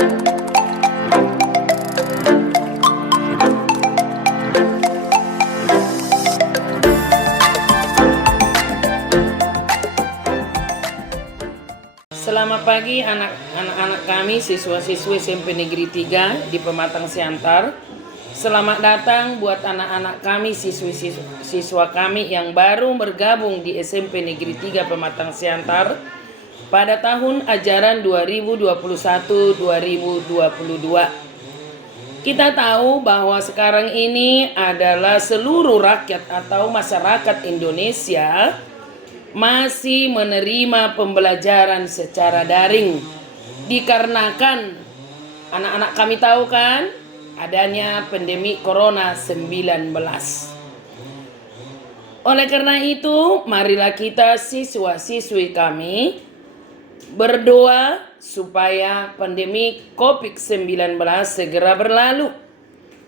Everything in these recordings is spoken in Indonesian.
Selamat pagi anak-anak kami, siswa-siswi SMP Negeri 3 di Pematang Siantar. Selamat datang buat anak-anak kami, siswa kami yang baru bergabung di SMP Negeri 3 Pematang Siantar pada tahun ajaran 2021-2022. Kita tahu bahwa sekarang ini adalah seluruh rakyat atau masyarakat Indonesia masih menerima pembelajaran secara daring dikarenakan anak-anak kami tahu kan adanya pandemi Corona 19. Oleh karena itu, marilah kita siswa-siswi kami berdoa supaya pandemi COVID-19 segera berlalu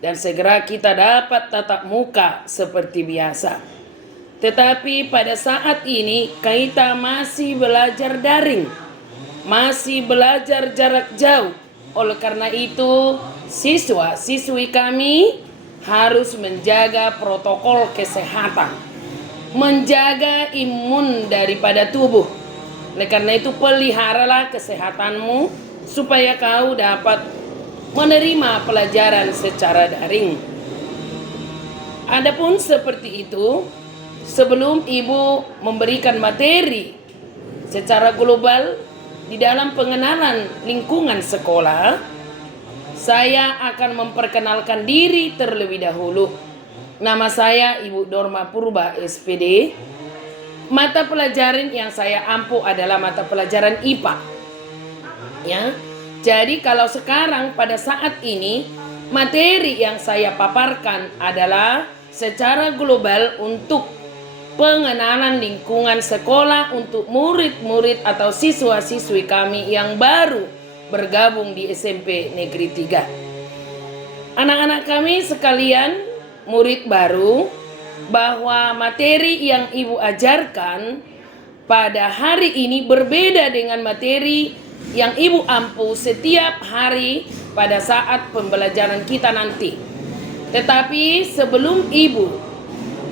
dan segera kita dapat tatap muka seperti biasa. Tetapi pada saat ini kita masih belajar daring, masih belajar jarak jauh. Oleh karena itu, siswa-siswi kami harus menjaga protokol kesehatan, menjaga imun daripada tubuh. Oleh karena itu, peliharalah kesehatanmu supaya kau dapat menerima pelajaran secara daring. Adapun seperti itu, sebelum Ibu memberikan materi secara global di dalam pengenalan lingkungan sekolah, saya akan memperkenalkan diri terlebih dahulu. Nama saya Ibu Dorma Purba SPD. Mata pelajaran yang saya ampu adalah mata pelajaran IPA. Ya. Jadi kalau sekarang pada saat ini materi yang saya paparkan adalah secara global untuk pengenalan lingkungan sekolah untuk murid-murid atau siswa-siswi kami yang baru bergabung di SMP Negeri 3. Anak-anak kami sekalian, murid baru, bahwa materi yang Ibu ajarkan pada hari ini berbeda dengan materi yang Ibu ampu setiap hari pada saat pembelajaran kita nanti. Tetapi sebelum Ibu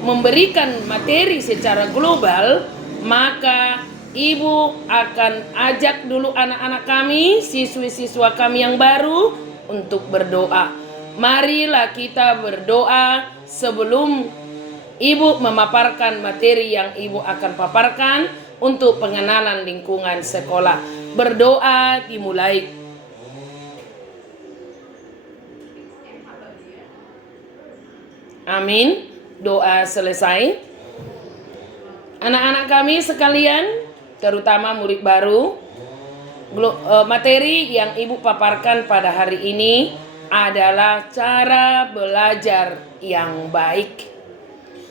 memberikan materi secara global, maka Ibu akan ajak dulu anak-anak kami, siswi-siswa kami yang baru untuk berdoa. Marilah kita berdoa sebelum Ibu memaparkan materi yang Ibu akan paparkan untuk pengenalan lingkungan sekolah. Berdoa dimulai. Amin. Doa selesai. Anak-anak kami sekalian, terutama murid baru, materi yang Ibu paparkan pada hari ini adalah cara belajar yang baik.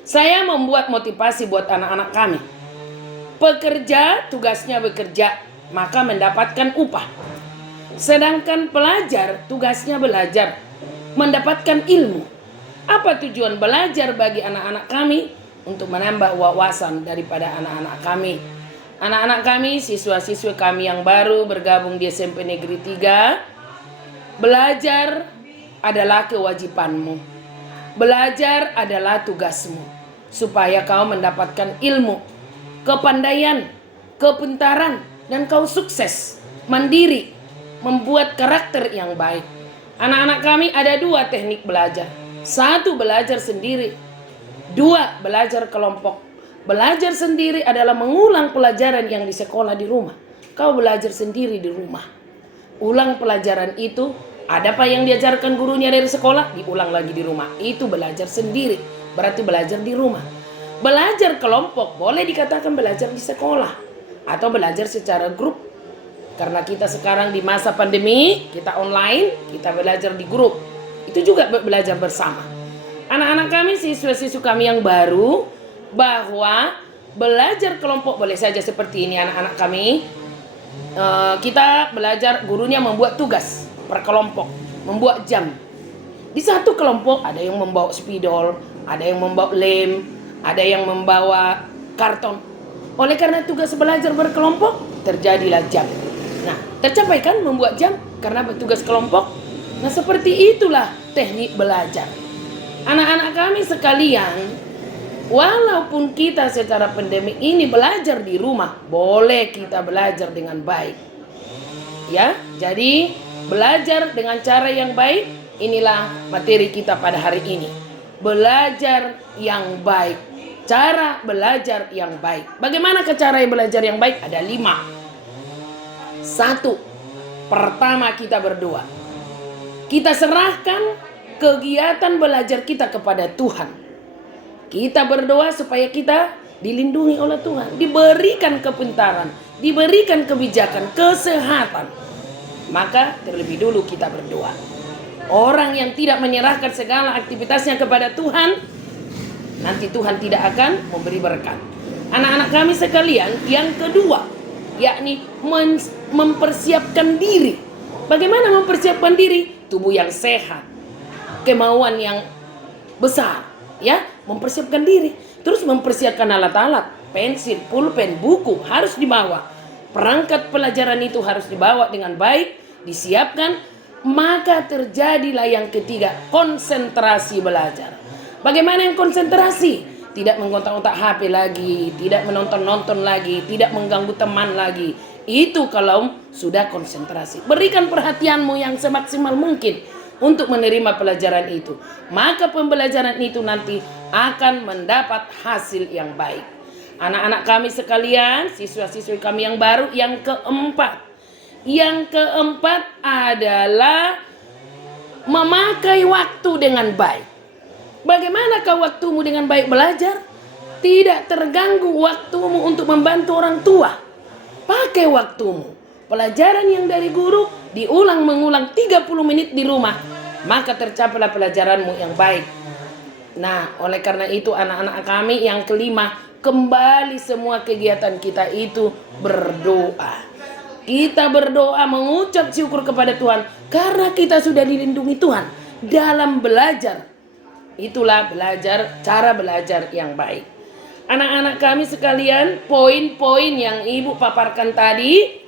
Saya membuat motivasi buat anak-anak kami. Pekerja tugasnya bekerja, maka mendapatkan upah. Sedangkan pelajar tugasnya belajar, mendapatkan ilmu. Apa tujuan belajar bagi anak-anak kami? Untuk menambah wawasan daripada anak-anak kami. Anak-anak kami, siswa-siswi kami yang baru bergabung di SMP Negeri 3, belajar adalah kewajibanmu. Belajar adalah tugasmu, supaya kau mendapatkan ilmu, kepandaian, kepintaran, dan kau sukses, mandiri, membuat karakter yang baik. Anak-anak kami ada 2 teknik belajar. 1, belajar sendiri. 2, belajar kelompok. Belajar sendiri adalah mengulang pelajaran yang di sekolah di rumah. Kau belajar sendiri di rumah. Ulang pelajaran itu, ada apa yang diajarkan gurunya dari sekolah, diulang lagi di rumah. Itu belajar sendiri, berarti belajar di rumah. Belajar kelompok boleh dikatakan belajar di sekolah atau belajar secara grup. Karena kita sekarang di masa pandemi, kita online, kita belajar di grup. Itu juga belajar bersama. Anak-anak kami, siswa-siswi kami yang baru, bahwa belajar kelompok boleh saja seperti ini anak-anak kami. Kita belajar, gurunya membuat tugas per kelompok, membuat jam. Di satu kelompok ada yang membawa spidol, ada yang membawa lem, ada yang membawa karton. Oleh karena tugas belajar berkelompok, terjadilah jam. Nah, Tercapai kan membuat jam karena bertugas kelompok. Nah, seperti itulah teknik belajar. Anak-anak kami sekalian, walaupun kita secara pandemi ini belajar di rumah, boleh kita belajar dengan baik. Ya, jadi belajar dengan cara yang baik, inilah materi kita pada hari ini. Belajar yang baik. Cara belajar yang baik. Bagaimana cara belajar yang baik? Ada 5. 1. Pertama, kita berdoa. Kita serahkan kegiatan belajar kita kepada Tuhan. Kita berdoa supaya kita dilindungi oleh Tuhan, diberikan kepintaran, diberikan kebijakan, kesehatan. Maka terlebih dulu kita berdoa. Orang yang tidak menyerahkan segala aktivitasnya kepada Tuhan, nanti Tuhan tidak akan memberi berkat. Anak-anak kami sekalian, yang kedua, yakni mempersiapkan diri. Bagaimana mempersiapkan diri? Tubuh yang sehat, kemauan yang besar, ya, mempersiapkan diri. Terus mempersiapkan alat-alat, pensil, pulpen, buku harus dibawa. Perangkat pelajaran itu harus dibawa dengan baik, disiapkan. Maka terjadilah yang ketiga, konsentrasi belajar. Bagaimana yang konsentrasi? Tidak menggontak-gontak HP lagi, tidak menonton-nonton lagi, tidak mengganggu teman lagi. Itu kalau sudah konsentrasi. Berikan perhatianmu yang semaksimal mungkin untuk menerima pelajaran itu. Maka pembelajaran itu nanti akan mendapat hasil yang baik. Anak-anak kami sekalian, siswa-siswi kami yang baru, yang keempat. Yang keempat adalah memakai waktu dengan baik. Bagaimanakah waktumu dengan baik belajar? Tidak terganggu waktumu untuk membantu orang tua. Pakai waktumu. Pelajaran yang dari guru diulang mengulang 30 menit di rumah. Maka tercapailah pelajaranmu yang baik. Nah, oleh karena itu anak-anak kami yang kelima, kembali semua kegiatan kita itu berdoa. Kita berdoa mengucap syukur kepada Tuhan karena kita sudah dilindungi Tuhan dalam belajar. Itulah belajar, cara belajar yang baik. Anak-anak kami sekalian, poin-poin yang Ibu paparkan tadi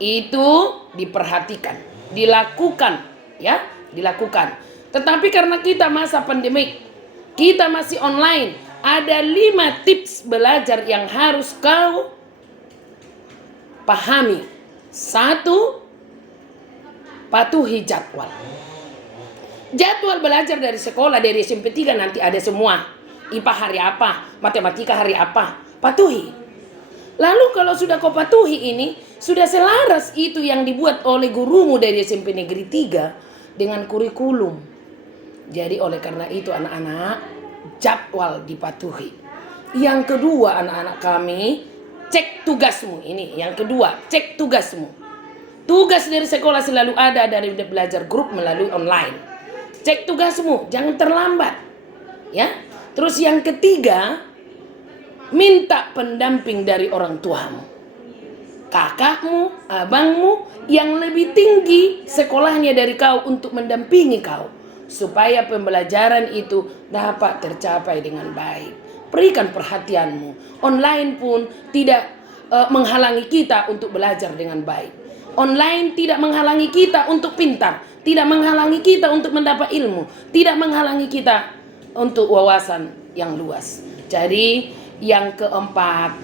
itu diperhatikan, dilakukan, ya, dilakukan. Tetapi karena kita masa pandemik, kita masih online, ada 5 tips belajar yang harus kau pahami. 1, patuhi jadwal. Jadwal belajar dari sekolah, dari SMP 3 nanti ada semua. IPA hari apa, matematika hari apa, patuhi. Lalu kalau sudah kau patuhi ini, sudah selaras itu yang dibuat oleh gurumu dari SMP Negeri 3 dengan kurikulum. Jadi oleh karena itu anak-anak, jadwal dipatuhi. Yang kedua anak-anak kami, cek tugasmu. Ini yang kedua, cek tugasmu. Tugas dari sekolah selalu ada dari belajar grup melalui online. Cek tugasmu, jangan terlambat. Ya. Terus yang ketiga, minta pendamping dari orang tuamu. Kakakmu, abangmu yang lebih tinggi sekolahnya dari kau untuk mendampingi kau. Supaya pembelajaran itu dapat tercapai dengan baik. Berikan perhatianmu. Online pun tidak menghalangi kita untuk belajar dengan baik. Online tidak menghalangi kita untuk pintar. Tidak menghalangi kita untuk mendapat ilmu. Tidak menghalangi kita untuk wawasan yang luas. Jadi yang keempat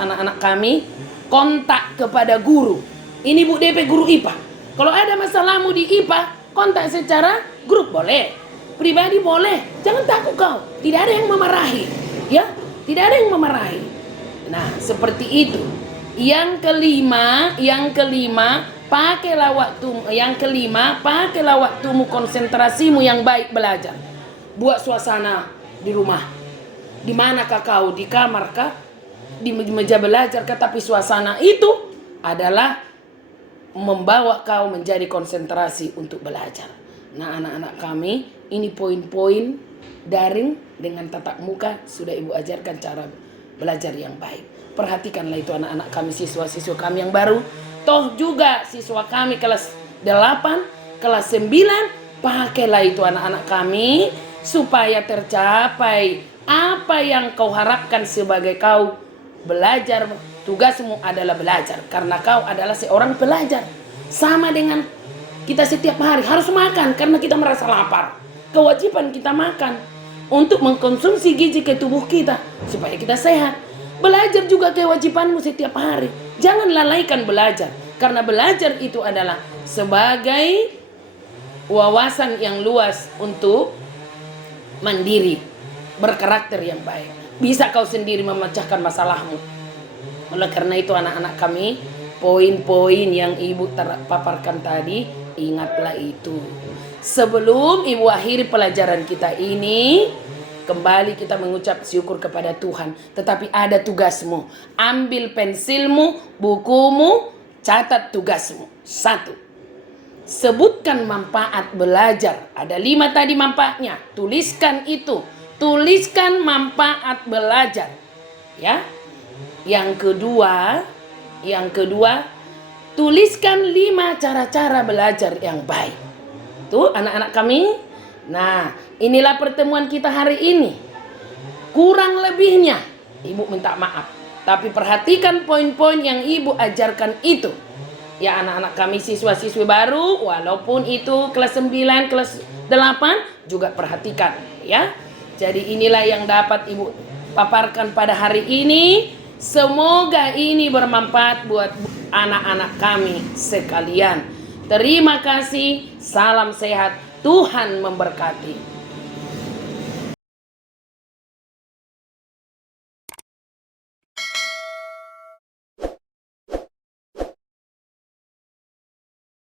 anak-anak kami, kontak kepada guru. Ini Bu DP guru IPA. Kalau ada masalahmu di IPA, kontak secara grup boleh, pribadi boleh. Jangan takut kau. Tidak ada yang memarahi, ya. Tidak ada yang memarahi. Nah, seperti itu. Yang kelima, pakailah waktumu, konsentrasimu yang baik belajar. Buat suasana di rumah. Di manakah kau? Di kamar kah? Di meja belajar kah? Tapi suasana itu adalah membawa kau menjadi konsentrasi untuk belajar. Nah, anak-anak kami, ini poin-poin daring dengan tatap muka sudah Ibu ajarkan cara belajar yang baik. Perhatikanlah itu anak-anak kami, siswa-siswa kami yang baru. Toh juga siswa kami kelas 8, kelas 9, pakailah itu anak-anak kami supaya tercapai apa yang kau harapkan sebagai kau Belajar, tugasmu adalah belajar. Karena kau adalah seorang pelajar. Sama dengan kita setiap hari harus makan karena kita merasa lapar. Kewajiban kita makan untuk mengkonsumsi gizi ke tubuh kita supaya kita sehat. Belajar juga kewajibanmu setiap hari. Jangan lalaikan belajar. Karena belajar itu adalah sebagai wawasan yang luas untuk mandiri, berkarakter yang baik. Bisa kau sendiri memecahkan masalahmu. Oleh karena itu anak-anak kami, poin-poin yang ibu paparkan tadi, ingatlah itu. Sebelum ibu akhiri pelajaran kita ini, kembali kita mengucap syukur kepada Tuhan. Tetapi ada tugasmu. Ambil pensilmu, bukumu, catat tugasmu. 1. Sebutkan manfaat belajar. Ada 5 tadi manfaatnya. Tuliskan itu. Tuliskan manfaat belajar. Ya. Yang kedua, tuliskan 5 cara-cara belajar yang baik. Tuh anak-anak kami. Nah, inilah pertemuan kita hari ini. Kurang lebihnya ibu minta maaf. Tapi perhatikan poin-poin yang ibu ajarkan itu. Ya anak-anak kami siswa-siswi baru, walaupun itu kelas 9, kelas 8, juga perhatikan ya. Jadi inilah yang dapat ibu paparkan pada hari ini. Semoga ini bermanfaat buat anak-anak kami sekalian. Terima kasih, salam sehat, Tuhan memberkati.